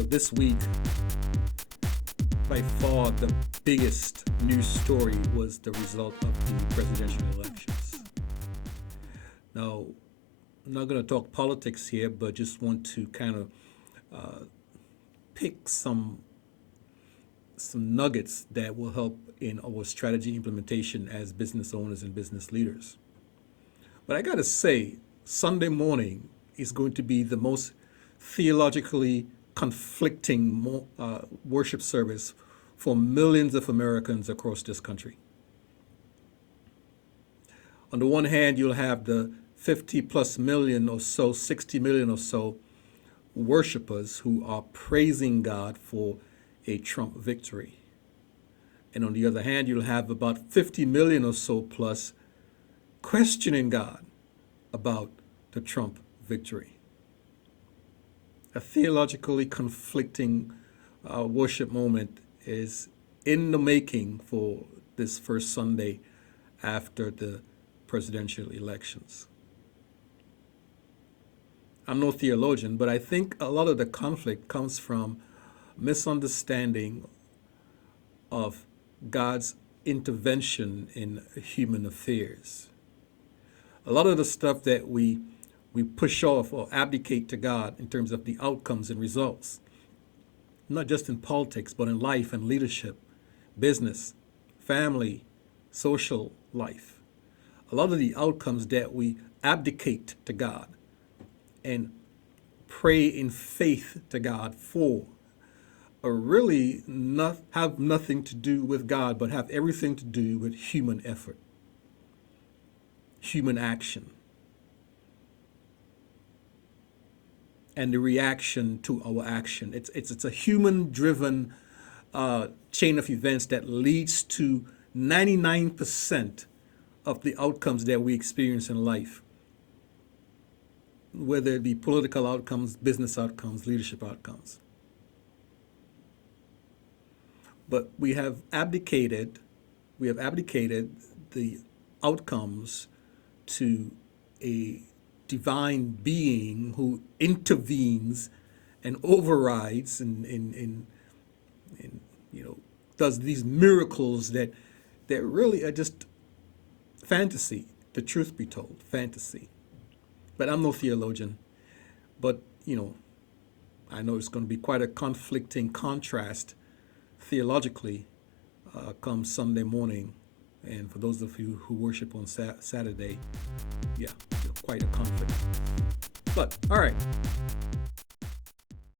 So this week, by far the biggest news story was the result of the presidential elections. Now, I'm not going to talk politics here, but just want to kind of pick some nuggets that will help in our strategy implementation as business owners and business leaders. But I got to say, Sunday morning is going to be the most theologically conflicting worship service for millions of Americans across this country. On the one hand, you'll have the 50 plus million or so, 60 million or so worshipers who are praising God for a Trump victory. And on the other hand, you'll have about 50 million or so plus questioning God about the Trump victory. A theologically conflicting worship moment is in the making for this first Sunday after the presidential elections. I'm no theologian, but I think a lot of the conflict comes from misunderstanding of God's intervention in human affairs. A lot of the stuff that we push off or abdicate to God in terms of the outcomes and results, not just in politics, but in life and leadership, business, family, social life. A lot of the outcomes that we abdicate to God and pray in faith to God for are really have nothing to do with God, but have everything to do with human effort, human action, and the reaction to our action. It's a human-driven chain of events that leads to 99% of the outcomes that we experience in life, whether it be political outcomes, business outcomes, leadership outcomes. But we have abdicated the outcomes to a divine being who intervenes and overrides and does these miracles that really are just fantasy, the truth be told, fantasy. But I'm no theologian, but I know it's going to be quite a conflicting contrast theologically come Sunday morning. And for those of you who worship on Saturday, yeah, quite a conflict. But all right,